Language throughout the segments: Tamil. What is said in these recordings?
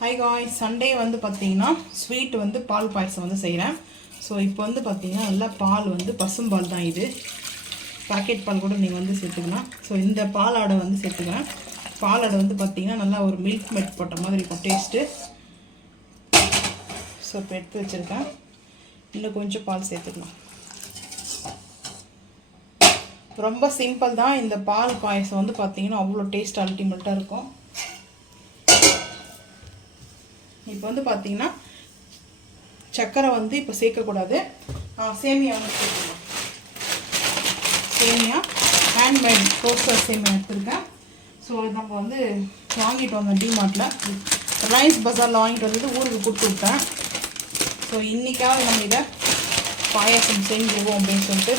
Hi guys, Sunday வந்து பாத்தீங்கன்னா ஸ்வீட் வந்து பால் பாயசம் வந்து செய்றேன். சோ இப்போ வந்து பாத்தீங்கன்னா நல்ல பால் வந்து பசும்பால் தான் இது. பாக்கெட் பால் கூட நீங்க வந்து சேர்த்துக்கலாம். சோ இந்த பால் ஆடை வந்து சேர்த்துக்கிறேன். பால் ஆடை வந்து பாத்தீங்கன்னா நல்லா ஒரு மில்க் மேட் போட்ட மாதிரி இருக்கும் டேஸ்ட். சோ இப்போ எடுத்து வச்சிருக்கேன். இன்னும் கொஞ்சம் பால் சேர்த்துக்கலாம். ரொம்ப சிம்பிள் தான் இந்த பால் பாயசம் வந்து பாத்தீங்கன்னா அவ்வளவு டேஸ்ட் அல்டிமேட்டா இருக்கும். இப்போ வந்து பாத்தீங்கன்னா சக்கரை வந்து இப்போ சேர்க்க கூடாது. சேமியா வந்து சேர்க்கலாம். சேமியா ஹேண்ட்மேட் ரோஸ்டர் சேமியா எடுத்துருக்கேன். ஸோ நம்ம வந்து வாங்கிட்டு வந்தோம் டிமார்ட்டில். ரிலையன்ஸ் பஜாரில் வாங்கிட்டு வந்து ஊருக்கு கொடுத்து விட்டேன். ஸோ இன்றைக்காவது நம்ம இதை பாயசம் செஞ்சுவோம் அப்படின்னு சொல்லிட்டு.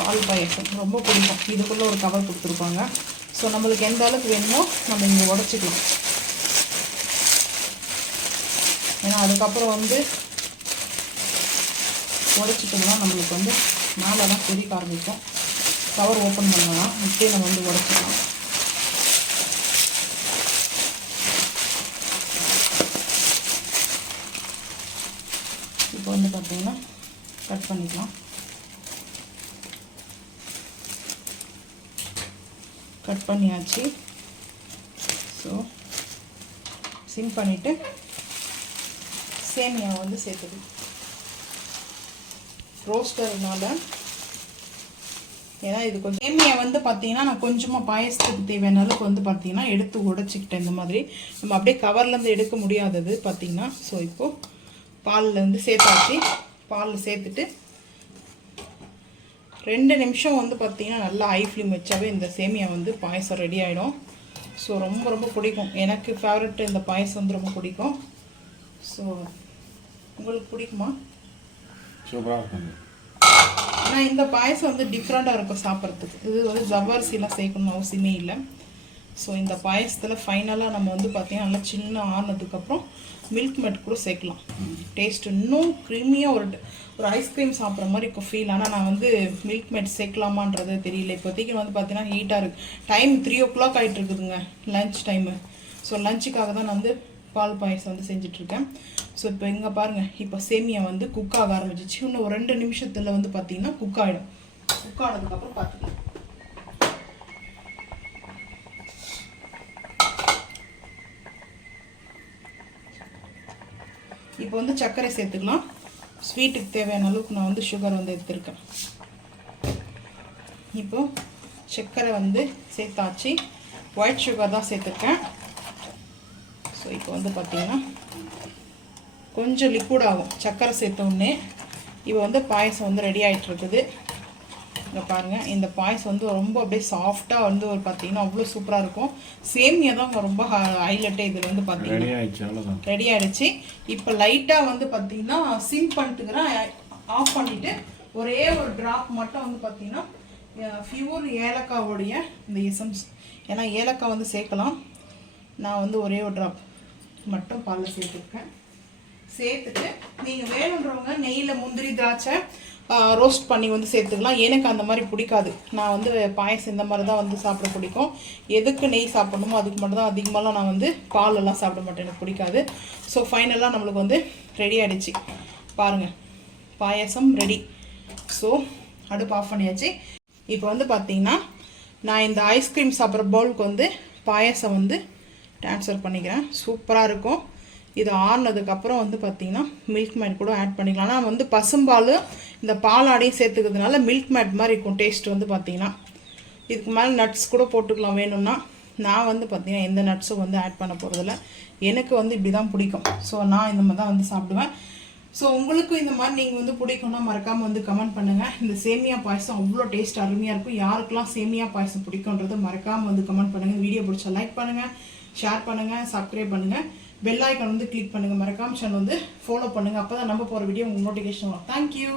பால் பாயசம் ரொம்ப பிடிக்கும். இதுக்குள்ளே ஒரு கவர் கொடுத்துருப்பாங்க. ஸோ நம்மளுக்கு எந்த அளவுக்கு வேணுமோ நம்ம இங்கே உடச்சிக்கலாம். ஏன்னா அதுக்கப்புறம் வந்து உடச்சிட்டோம்னா நம்மளுக்கு வந்து மேலெல்லாம் கொதிக்க ஆரம்பிக்கும். கவர் ஓப்பன் பண்ணலாம். இப்படியே நம்ம வந்து உடச்சிக்கலாம். இப்போ வந்து பார்த்தீங்கன்னா கட் பண்ணிக்கலாம். கட் பண்ணியாச்சு. ஸோ சிம் பண்ணிவிட்டு சேமியா வந்து சேர்த்துக்கணும். ரோஸ்டர்னால ஏன்னா இது கொஞ்சம் சேமியா வந்து பார்த்தீங்கன்னா நான் கொஞ்சமாக பாயசத்துக்கு தேவையான அளவுக்கு வந்து பார்த்தீங்கன்னா எடுத்து உடைச்சிக்கிட்டேன். இந்த மாதிரி நம்ம அப்படியே கவர்லேருந்து எடுக்க முடியாதது பார்த்தீங்கன்னா. ஸோ இப்போது பாலில் வந்து சேர்த்தாச்சு. பாலில் சேர்த்துட்டு 2 நிமிஷம் வந்து பார்த்தீங்கன்னா நல்லா ஹை ஃப்ளேம் வச்சாவே இந்த சேமியா வந்து பாயசம் ரெடி ஆகிடும். ஸோ ரொம்ப ரொம்ப பிடிக்கும். எனக்கு ஃபேவரட் இந்த பாயசம் வந்து ரொம்ப பிடிக்கும். ஸோ உங்களுக்கு பிடிக்குமா? சூப்பராக இருக்கும். ஆனால் இந்த பாயசம் வந்து டிஃப்ரெண்ட்டாக இருக்கும் சாப்பிட்றதுக்கு. இது வந்து ஜவ்வரிசிலாம் சேர்க்கணும் அவசியமே இல்லை. ஸோ இந்த பாயசத்தில் ஃபைனலாக நம்ம வந்து பார்த்திங்கன்னா நல்லா சின்ன ஆனதுக்கப்புறம் மில்க் மேட் கூட சேர்க்கலாம். டேஸ்ட் இன்னும் க்ரீமியாக ஒரு ஐஸ்கிரீம் சாப்பிட்ற மாதிரி இருக்கும் ஃபீல். ஆனால் நான் வந்து மில்க் மேட் சேர்க்கலாமான்றது தெரியல. இப்போதைக்கு வந்து பார்த்தீங்கன்னா ஹீட்டாக இருக்குது. டைம் 3 o'clock ஆகிட்டு இருக்குதுங்க, லன்ச் டைமு. ஸோ லஞ்சுக்காக தான் நான் வந்து பால் பாயசம் வந்து செஞ்சிட்ருக்கேன். ஸோ இப்போ இங்கே பாருங்கள், இப்போ சேமியா வந்து குக் ஆக ஆரம்பிச்சிச்சு. இன்னும் ஒரு 2 நிமிஷத்தில் வந்து பார்த்தீங்கன்னா குக் ஆகிடும். குக் ஆனதுக்கப்புறம் பார்த்துக்கலாம். இப்போ வந்து சர்க்கரை சேர்த்துக்கலாம். ஸ்வீட்டுக்கு தேவையான அளவுக்கு நான் வந்து சுகர் வந்து எடுத்துருக்கேன். இப்போது சர்க்கரை வந்து சேர்த்தாச்சு. ஒயிட் சுகர் தான் சேர்த்துருக்கேன். ஸோ இப்போ வந்து பார்த்தீங்கன்னா கொஞ்சம் லிக்விட் ஆகும் சர்க்கரை சேர்த்தோடனே. இப்போ வந்து பாயசம் வந்து ரெடி ஆகிட்டு இருக்குது. இங்கே பாருங்கள், இந்த பாயசம் வந்து ரொம்ப அப்படியே சாஃப்டாக வந்து ஒரு பார்த்தீங்கன்னா அவ்வளோ சூப்பராக இருக்கும். சேமியா தான் ரொம்ப ஹைலைட்டே. இதில் வந்து பார்த்தீங்கன்னா ரெடி ஆகிடுச்சு. இப்போ லைட்டாக வந்து பார்த்தீங்கன்னா சிம் பண்ணிட்டுக்கிறேன். ஆஃப் பண்ணிவிட்டு ஒரே ஒரு ட்ராப் மட்டும் வந்து பார்த்தீங்கன்னா ஃபியூர் ஏலக்காவோடைய இந்த எசன்ஸ், ஏன்னா ஏலக்காய் வந்து சேர்க்கலாம். நான் வந்து ஒரே ஒரு ட்ராப் மட்டும் பாலில் சேர்த்துருக்கேன். சேர்த்துட்டு நீங்கள் வேணுன்றவங்க நெய்யில் முந்திரி திராட்சை ரோஸ்ட் பண்ணி வந்து சேர்த்துக்கலாம். எனக்கு அந்த மாதிரி பிடிக்காது. நான் வந்து பாயசம் இந்த மாதிரி தான் வந்து சாப்பிட பிடிக்கும். எதுக்கு நெய் சாப்பிடணுமோ அதுக்கு மட்டும் தான். அதிகமாகலாம் நான் வந்து பாலெல்லாம் சாப்பிட மாட்டேன், எனக்கு பிடிக்காது. ஸோ ஃபைனலாக நம்மளுக்கு வந்து ரெடி ஆகிடுச்சு. பாருங்கள், பாயசம் ரெடி. ஸோ அடுப்பு ஆஃப் பண்ணியாச்சு. இப்போ வந்து பார்த்தீங்கன்னா நான் இந்த ஐஸ்கிரீம் சாப்பிட்ற பவுலுக்கு வந்து பாயசம் வந்து ட்ரான்ஸ்ஃபர் பண்ணிக்கிறேன். சூப்பராக இருக்கும். இது ஆறுனதுக்கப்புறம் வந்து பார்த்திங்கன்னா மில்க் மேட் கூட ஆட் பண்ணிக்கலாம். ஆனால் வந்து பசும்பால் இந்த பாலாடையும் சேர்த்துக்கிறதுனால மில்க் மேட் மாதிரி இருக்கும் டேஸ்ட் வந்து பார்த்திங்கன்னா. இதுக்கு மேலே நட்ஸ் கூட போட்டுக்கலாம் வேணும்னா. நான் வந்து பார்த்திங்கன்னா எந்த நட்ஸும் வந்து ஆட் பண்ண போகிறதில்ல. எனக்கு வந்து இப்படி தான் பிடிக்கும். ஸோ நான் இந்த மாதிரி தான் வந்து சாப்பிடுவேன். ஸோ உங்களுக்கும் இந்த மாதிரி நீங்கள் வந்து பிடிக்கும்னா மறக்காமல் வந்து கமெண்ட் பண்ணுங்கள். இந்த சேமியா பாயசம் அவ்வளோ டேஸ்ட் அருமையாக இருக்கும். யாருக்கெல்லாம் சேமியா பாயசம் பிடிக்குன்றது மறக்காமல் வந்து கமெண்ட் பண்ணுங்கள். இந்த வீடியோ பிடிச்சா லைக் பண்ணுங்கள், ஷேர் பண்ணுங்கள், சப்ஸ்கிரைப் பண்ணுங்கள், பெல் ஐக்கான் வந்து கிளிக் பண்ணுங்கள். மறக்காமல் சேனல் வந்து ஃபாலோ பண்ணுங்கள். அப்போ தான் நம்ம போகிற வீடியோ உங்களுக்கு நோட்டிஃபிகேஷன் வரும். தேங்க்யூ.